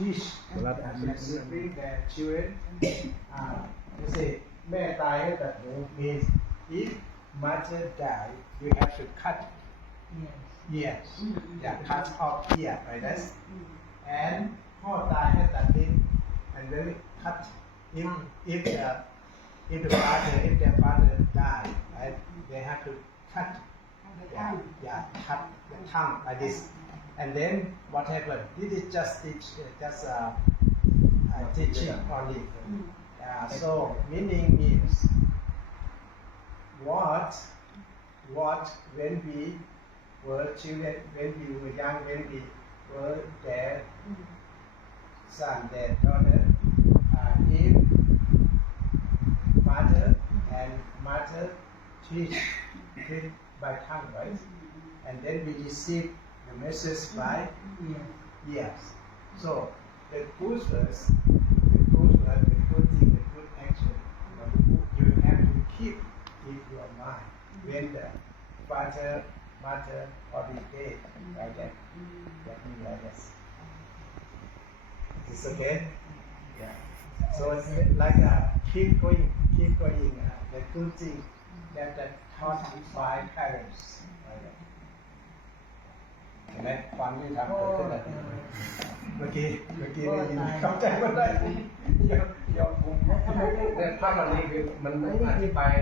teach bring their children you say แม่ตายให้ตัดหู means if mother die you have to cut ears yeah cut off ear like this and พ่อตายให้ตัดลิ้น and then cut if their father die right they have to cut cut the tongue like this and then what happened this is just teaching only so meaning means what when we were children when we were young when we were their son their daughter if father and mother teach by tongue right and then we receive the message by ears so the good words the good thing the good action you have to keep in your mind when the father mother or the dead like that means like this is okay yeah so it's like keep going the good thing that taught by parents like that เห็นไหมความยุติธรรมเกิดขึ้นแล้วเมื่อกี้ได้ยินเข้าใจว่าได้ยอมคุม เนี่ยภาพเหล่านี้คือมันอธิบาย